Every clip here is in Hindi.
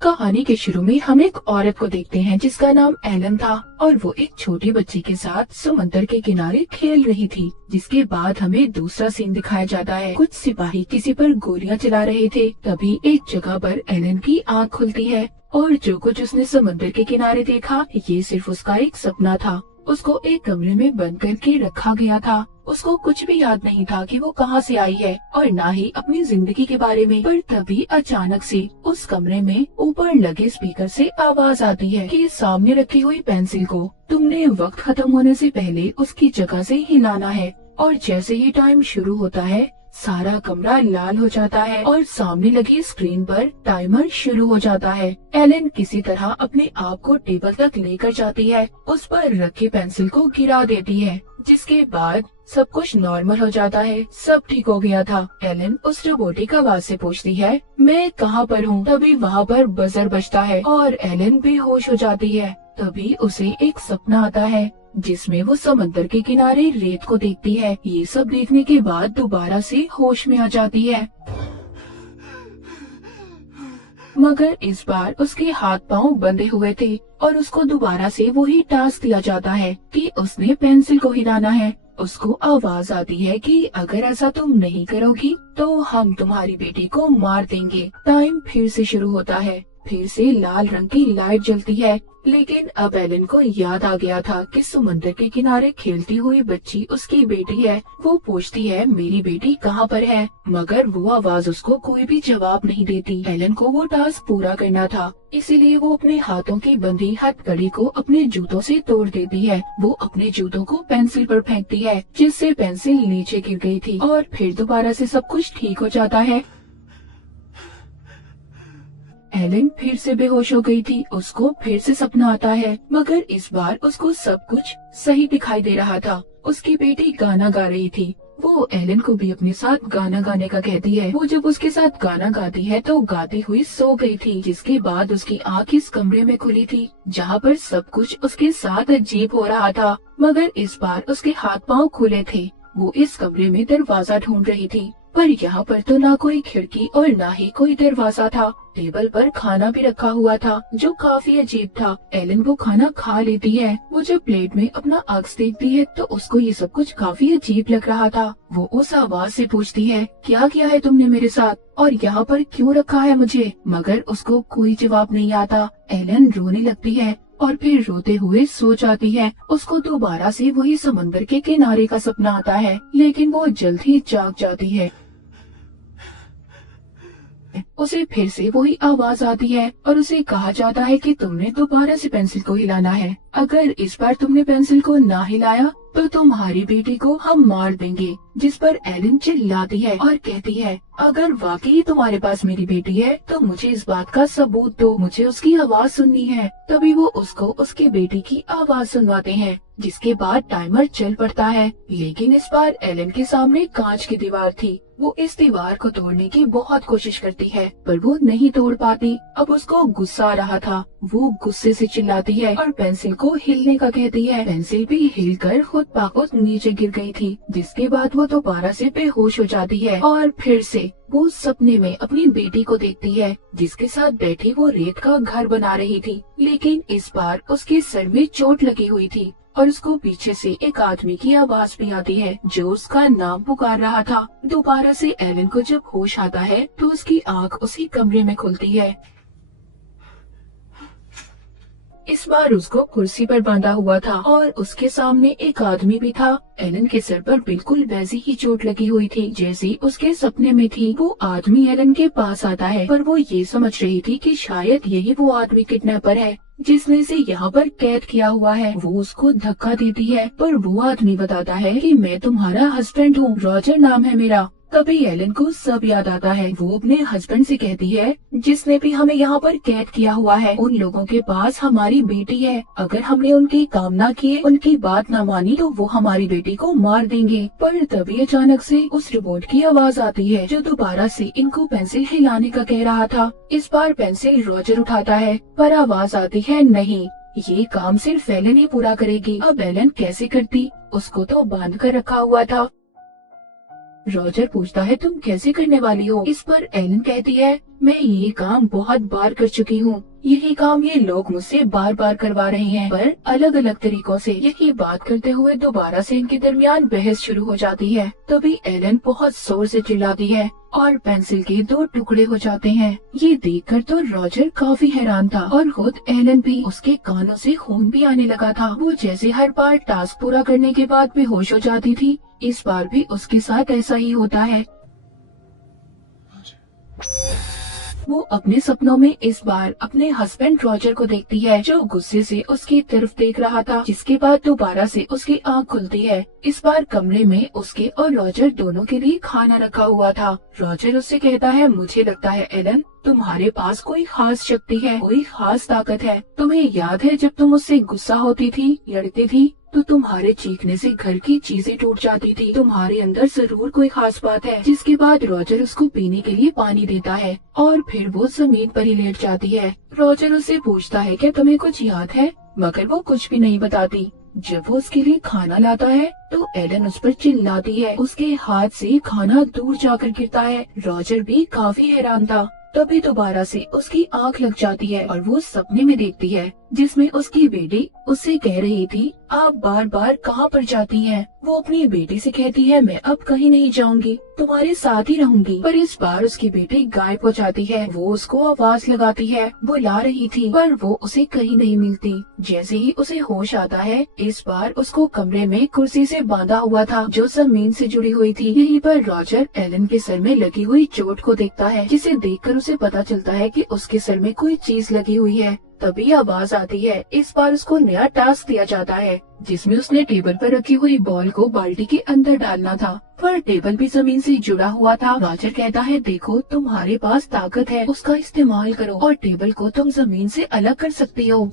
कहानी के शुरू में हम एक औरत को देखते हैं जिसका नाम एलन था और वो एक छोटे बच्चे के साथ समंदर के किनारे खेल रही थी। जिसके बाद हमें दूसरा सीन दिखाया जाता है। कुछ सिपाही किसी पर गोलियां चला रहे थे। तभी एक जगह पर एलन की आँख खुलती है और जो कुछ उसने समंदर के किनारे देखा ये सिर्फ उसका एक सपना था। उसको एक कमरे में बंद करके रखा गया था। उसको कुछ भी याद नहीं था कि वो कहाँ से आई है और ना ही अपनी जिंदगी के बारे में। पर तभी अचानक से उस कमरे में ऊपर लगे स्पीकर से आवाज आती है कि सामने रखी हुई पेंसिल को तुमने वक्त खत्म होने से पहले उसकी जगह से हिलाना है। और जैसे ही टाइम शुरू होता है सारा कमरा लाल हो जाता है और सामने लगी स्क्रीन पर टाइमर शुरू हो जाता है। एलन किसी तरह अपने आप को टेबल तक लेकर जाती है, उस पर रखे पेंसिल को गिरा देती है, जिसके बाद सब कुछ नॉर्मल हो जाता है। सब ठीक हो गया था। एलन उस रोबोटिक आवाज से पूछती है मैं कहाँ पर हूँ। तभी वहाँ पर बजर बजता है और एलन बेहोश हो जाती है। तभी उसे एक सपना आता है जिसमें वो समंदर के किनारे रेत को देखती है। ये सब देखने के बाद दोबारा से होश में आ जाती है, मगर इस बार उसके हाथ पांव बंधे हुए थे और उसको दोबारा से वही टास्क दिया जाता है कि उसने पेंसिल को हिलाना है। उसको आवाज आती है कि अगर ऐसा तुम नहीं करोगी तो हम तुम्हारी बेटी को मार देंगे। टाइम फिर से शुरू होता है। फिर से लाल रंग की लाइट जलती है, लेकिन अब एलन को याद आ गया था कि समंदर के किनारे खेलती हुई बच्ची उसकी बेटी है। वो पूछती है मेरी बेटी कहाँ पर है, मगर वो आवाज उसको कोई भी जवाब नहीं देती। एलन को वो टास्क पूरा करना था, इसीलिए वो अपने हाथों की बंधी हथकड़ी को अपने जूतों से तोड़ देती है। वो अपने जूतों को पेंसिल पर फेंकती है, जिससे पेंसिल नीचे गिर गई थी और फिर दोबारा से सब कुछ ठीक हो जाता है। एलन फिर से बेहोश हो गई थी। उसको फिर से सपना आता है, मगर इस बार उसको सब कुछ सही दिखाई दे रहा था। उसकी बेटी गाना गा रही थी। वो एलन को भी अपने साथ गाना गाने का कहती है। वो जब उसके साथ गाना गाती है तो गाती हुई सो गई थी, जिसके बाद उसकी आँख इस कमरे में खुली थी जहाँ पर सब कुछ उसके साथ अजीब हो रहा था, मगर इस बार उसके हाथ पाँव खुले थे। वो इस कमरे में दरवाजा ढूंढ रही थी, पर यहाँ पर तो ना कोई खिड़की और ना ही कोई दरवाजा था। टेबल पर खाना भी रखा हुआ था जो काफी अजीब था। एलन वो खाना खा लेती है। वो जब प्लेट में अपना अक्स देखती है तो उसको ये सब कुछ काफी अजीब लग रहा था। वो उस आवाज से पूछती है क्या किया है तुमने मेरे साथ और यहाँ पर क्यों रखा है मुझे, मगर उसको कोई जवाब नहीं आता। एलन रोने लगती है और फिर रोते हुए सो जाती है। उसको दोबारा से वही समंदर के किनारे का सपना आता है, लेकिन वो जल्द ही जाग जाती है। उसे फिर से वही आवाज आती है और उसे कहा जाता है कि तुमने दोबारा से पेंसिल को हिलाना है। अगर इस बार तुमने पेंसिल को ना हिलाया तो तुम्हारी बेटी को हम मार देंगे। जिस पर एलन चिल्लाती है और कहती है अगर वाकई तुम्हारे पास मेरी बेटी है तो मुझे इस बात का सबूत दो, मुझे उसकी आवाज सुननी है। तभी वो उसको उसकी बेटी की आवाज सुनवाते हैं, जिसके बाद टाइमर चल पड़ता है। लेकिन इस बार एलन के सामने कांच की दीवार थी। वो इस दीवार को तोड़ने की बहुत कोशिश करती है, पर वो नहीं तोड़ पाती। अब उसको गुस्सा आ रहा था। वो गुस्से से चिल्लाती है और पेंसिल को हिलने का कहती है। पेंसिल भी हिलकर खुद ब खुद नीचे गिर गई थी, जिसके बाद वो दोबारा से बेहोश हो जाती है और फिर से वो सपने में अपनी बेटी को देखती है, जिसके साथ बैठी वो रेत का घर बना रही थी। लेकिन इस बार उसके सर में चोट लगी हुई थी और उसको पीछे से एक आदमी की आवाज भी आती है जो उसका नाम पुकार रहा था। दोबारा से एलन को जब होश आता है तो उसकी आंख उसी कमरे में खुलती है। इस बार उसको कुर्सी पर बांधा हुआ था और उसके सामने एक आदमी भी था। एलन के सर पर बिल्कुल वैसी ही चोट लगी हुई थी जैसी उसके सपने में थी। वो आदमी एलन के पास आता है, पर वो ये समझ रही थी कि शायद यही वो आदमी किडनैपर है जिसने इसे यहाँ पर कैद किया हुआ है। वो उसको धक्का देती है, पर वो आदमी बताता है कि मैं तुम्हारा हस्बैंड हूँ, रॉजर नाम है मेरा। तभी एलन को सब याद आता है। वो अपने हस्बैंड से कहती है जिसने भी हमें यहाँ पर कैद किया हुआ है उन लोगों के पास हमारी बेटी है। अगर हमने उनकी काम ना किए, उनकी बात ना मानी तो वो हमारी बेटी को मार देंगे। पर तभी अचानक से उस रोबोट की आवाज आती है जो दोबारा से इनको पेंसिल हिलाने का कह रहा था। इस बार पेंसिल रॉजर उठाता है, पर आवाज आती है नहीं, ये काम सिर्फ एलन ही पूरा करेगी। अब एलन कैसे करती, उसको तो बांध कर रखा हुआ था। रॉजर पूछता है तुम कैसे करने वाली हो। इस पर एलन कहती है मैं ये काम बहुत बार कर चुकी हूँ। यही काम ये लोग मुझसे बार बार करवा रहे हैं, पर अलग अलग तरीकों से। यही बात करते हुए दोबारा से इनके दरमियान बहस शुरू हो जाती है। तभी एलन बहुत जोर से चिल्लाती है और पेंसिल के 2 टुकड़े हो जाते हैं। ये देखकर तो रॉजर काफी हैरान था और खुद एलन भी। उसके कानों से खून भी आने लगा था। वो जैसे हर बार टास्क पूरा करने के बाद बेहोश हो जाती थी, इस बार भी उसके साथ ऐसा ही होता है। वो अपने सपनों में इस बार अपने हस्बैंड रॉजर को देखती है, जो गुस्से से उसकी तरफ देख रहा था। जिसके बाद दोबारा से उसकी आंख खुलती है। इस बार कमरे में उसके और रॉजर दोनों के लिए खाना रखा हुआ था। रॉजर उससे कहता है मुझे लगता है एलन तुम्हारे पास कोई खास शक्ति है, कोई खास ताकत है। तुम्हें याद है जब तुम उससे गुस्सा होती थी, लड़ती थी, तो तुम्हारे चीखने से घर की चीजें टूट जाती थी। तुम्हारे अंदर जरूर कोई खास बात है। जिसके बाद रॉजर उसको पीने के लिए पानी देता है और फिर वो जमीन पर ही लेट जाती है। रॉजर उससे पूछता है क्या तुम्हें कुछ याद है, मगर वो कुछ भी नहीं बताती। जब वो उसके लिए खाना लाता है तो एलन उस पर चिल्लाती है। उसके हाथ से खाना दूर जाकर गिरता है। रॉजर भी काफी हैरान था। तभी दोबारा से उसकी आंख लग जाती है और वो सपने में देखती है जिसमें उसकी बेटी उससे कह रही थी आप बार बार कहाँ पर जाती हैं? वो अपनी बेटी से कहती है मैं अब कहीं नहीं जाऊंगी, तुम्हारे साथ ही रहूंगी। पर इस बार उसकी बेटी गायब हो जाती है। वो उसको आवाज लगाती है, वो ला रही थी, पर वो उसे कहीं नहीं मिलती। जैसे ही उसे होश आता है, इस बार उसको कमरे में कुर्सी से बांधा हुआ था जो जमीन से जुड़ी हुई थी। यहीं पर रॉजर एलन के सर में लगी हुई चोट को देखता है, जिसे देखकर उसे पता चलता है कि उसके सर में कोई चीज लगी हुई है। तभी आवाज आती है। इस बार उसको नया टास्क दिया जाता है जिसमें उसने टेबल पर रखी हुई बॉल को बाल्टी के अंदर डालना था, पर टेबल भी जमीन से जुड़ा हुआ था। रॉजर कहता है देखो तुम्हारे पास ताकत है, उसका इस्तेमाल करो और टेबल को तुम जमीन से अलग कर सकती हो।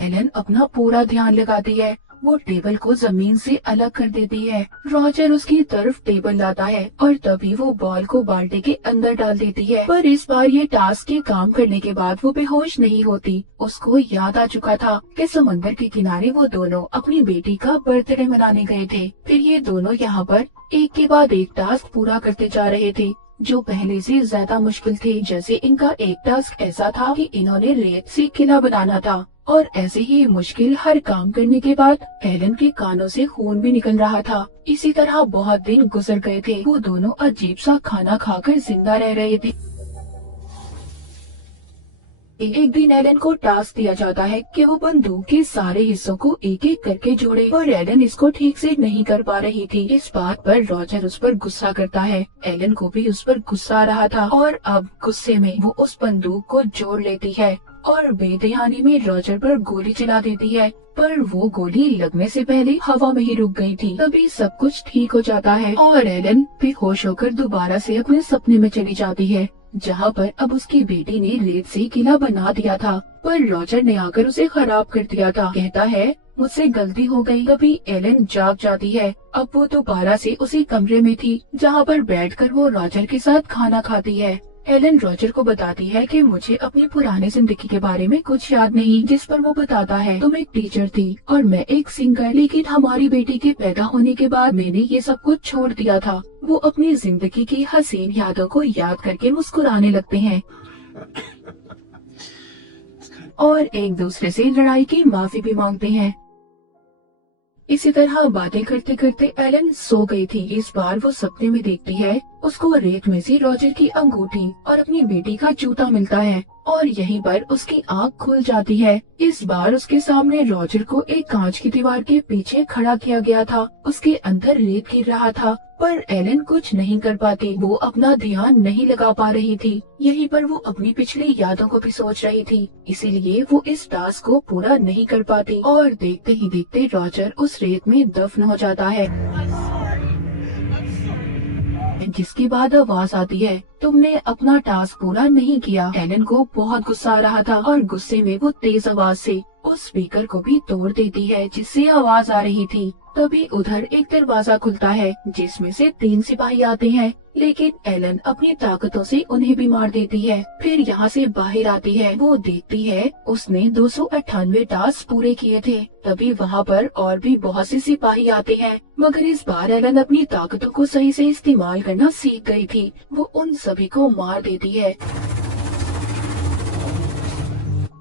एलन अपना पूरा ध्यान लगाती है। वो टेबल को जमीन से अलग कर देती है। रॉजर उसकी तरफ टेबल लाता है और तभी वो बॉल को बाल्टी के अंदर डाल देती है। पर इस बार ये टास्क के काम करने के बाद वो बेहोश नहीं होती। उसको याद आ चुका था कि समंदर के किनारे वो दोनों अपनी बेटी का बर्थडे मनाने गए थे। फिर ये दोनों यहाँ पर एक के बाद एक टास्क पूरा करते जा रहे थे जो पहले से ज्यादा मुश्किल थे। जैसे इनका एक टास्क ऐसा था कि इन्होंने रेत से किला बनाना था और ऐसे ही मुश्किल हर काम करने के बाद एलन के कानों से खून भी निकल रहा था। इसी तरह बहुत दिन गुजर गए थे। वो दोनों अजीब सा खाना खाकर जिंदा रह रहे थे। एक दिन एलन को टास्क दिया जाता है कि वो बंदूक के सारे हिस्सों को एक एक करके जोड़े, और एलन इसको ठीक से नहीं कर पा रही थी। इस बात पर रॉजर उस पर गुस्सा करता है। एलन को भी उस पर गुस्सा आ रहा था और अब गुस्से में वो उस बंदूक को जोड़ लेती है और बेध्यानी में रॉजर पर गोली चला देती है, पर वो गोली लगने से पहले हवा में ही रुक गई थी। तभी सब कुछ ठीक हो जाता है और एलन बेहोश होकर दोबारा से अपने सपने में चली जाती है, जहाँ पर अब उसकी बेटी ने रेत से किला बना दिया था, पर रॉजर ने आकर उसे खराब कर दिया था। कहता है मुझसे गलती हो गई। तभी एलन जाग जाती है। अब वो दोबारा से उसी कमरे में थी जहाँ पर बैठकर वो रॉजर के साथ खाना खाती है। एलन रॉजर को बताती है कि मुझे अपनी पुरानी जिंदगी के बारे में कुछ याद नहीं, जिस पर वो बताता है तुम एक टीचर थी और मैं एक सिंगर, लेकिन हमारी बेटी के पैदा होने के बाद मैंने ये सब कुछ छोड़ दिया था। वो अपनी जिंदगी की हसीन यादों को याद करके मुस्कुराने लगते हैं और एक दूसरे से लड़ाई की माफी भी मांगते हैं। इसी तरह बातें करते करते एलन सो गई थी। इस बार वो सपने में देखती है उसको रेत में से रॉजर की अंगूठी और अपनी बेटी का जूता मिलता है और यहीं पर उसकी आंख खुल जाती है। इस बार उसके सामने रॉजर को एक कांच की दीवार के पीछे खड़ा किया गया था। उसके अंदर रेत गिर रहा था, पर एलन कुछ नहीं कर पाती। वो अपना ध्यान नहीं लगा पा रही थी। यहीं पर वो अपनी पिछली यादों को भी सोच रही थी, इसीलिए वो इस टास्क को पूरा नहीं कर पाती और देखते ही देखते रॉजर उस रेत में दफन हो जाता है। जिसके बाद आवाज आती है तुमने अपना टास्क पूरा नहीं किया। एलन को बहुत गुस्सा आ रहा था और गुस्से में वो तेज आवाज से उस स्पीकर को भी तोड़ देती है जिससे आवाज आ रही थी। तभी उधर एक दरवाजा खुलता है जिसमें से 3 सिपाही आते हैं, लेकिन एलन अपनी ताकतों से उन्हें भी मार देती है। फिर यहाँ से बाहर आती है, वो देखती है उसने 298 टास्क पूरे किए थे। तभी वहाँ पर और भी बहुत से सिपाही आते हैं, मगर इस बार एलन अपनी ताकतों को सही से इस्तेमाल करना सीख गई थी। वो उन सभी को मार देती है।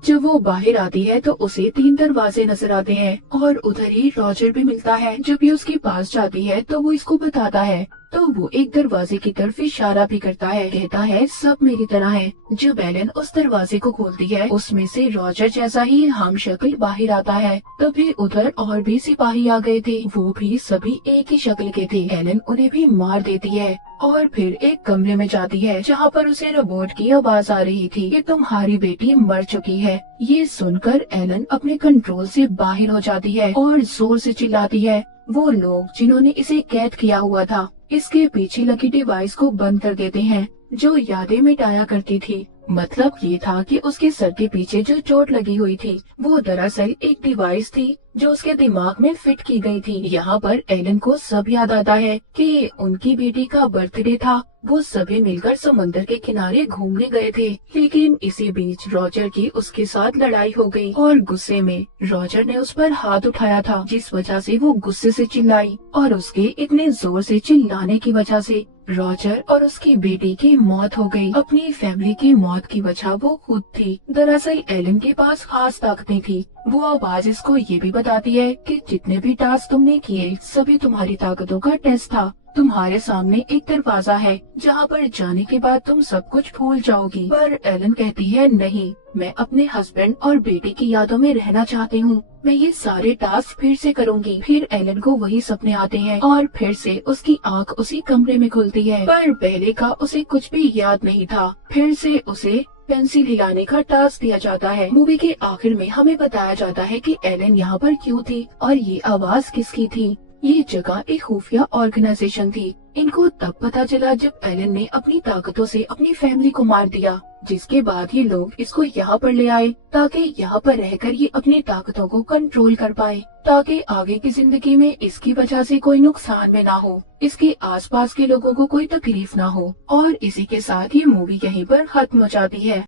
जब वो बाहर आती है तो उसे 3 दरवाजे नजर आते हैं और उधर ही रॉजर भी मिलता है। जब ये उसके पास जाती है तो वो इसको बताता है, तो वो एक दरवाजे की तरफ इशारा भी करता है, कहता है सब मेरी तरह है। जब एलन उस दरवाजे को खोलती है उसमें से रॉजर जैसा ही हम शक्ल बाहर आता है। तभी उधर और भी सिपाही आ गए थे, वो भी सभी एक ही शक्ल के थे। एलन उन्हें भी मार देती है और फिर एक कमरे में जाती है जहाँ पर उसे रोबोट की आवाज आ रही थी कि तुम्हारी बेटी मर चुकी है। ये सुनकर एलन अपने कंट्रोल से बाहर हो जाती है और जोर से चिल्लाती है। वो लोग जिन्होंने इसे कैद किया हुआ था इसके पीछे लगी डिवाइस को बंद कर देते हैं जो यादें मिटाया करती थी। मतलब ये था कि उसके सर के पीछे जो चोट लगी हुई थी वो दरअसल एक डिवाइस थी जो उसके दिमाग में फिट की गई थी। यहाँ पर एलन को सब याद आता है कि उनकी बेटी का बर्थडे था। वो सभी मिलकर समुद्र के किनारे घूमने गए थे, लेकिन इसी बीच रॉजर की उसके साथ लड़ाई हो गई और गुस्से में रॉजर ने उस पर हाथ उठाया था, जिस वजह से वो गुस्से से चिल्लाई और उसके इतने जोर से चिल्लाने की वजह से रॉजर और उसकी बेटी की मौत हो गई। अपनी फैमिली की मौत की वजह वो खुद थी। दरअसल एलन के पास खास ताकतें थी। वो आवाज इसको ये भी बताती है कि जितने भी टास्क तुमने किए सभी तुम्हारी ताकतों का टेस्ट था। तुम्हारे सामने एक दरवाजा है जहाँ पर जाने के बाद तुम सब कुछ भूल जाओगी। पर एलन कहती है नहीं, मैं अपने हस्बैंड और बेटी की यादों में रहना चाहती हूँ। मैं ये सारे टास्क फिर से करूँगी। फिर एलन को वही सपने आते हैं और फिर से उसकी आंख उसी कमरे में खुलती है, पर पहले का उसे कुछ भी याद नहीं था। फिर से उसे पेंसिल हिलाने का टास्क दिया जाता है। मूवी के आखिर में हमें बताया जाता है कि एलन यहाँ पर क्यों थी और ये आवाज किसकी थी। ये जगह एक खुफिया ऑर्गेनाइजेशन थी। इनको तब पता चला जब एलन ने अपनी ताकतों से अपनी फैमिली को मार दिया, जिसके बाद ये लोग इसको यहाँ पर ले आए ताकि यहाँ पर रहकर ये अपनी ताकतों को कंट्रोल कर पाए, ताकि आगे की जिंदगी में इसकी वजह से कोई नुकसान में ना हो, इसके आसपास के लोगों को कोई तकलीफ ना हो। और इसी के साथ ये मूवी यहीं पर खत्म हो जाती है।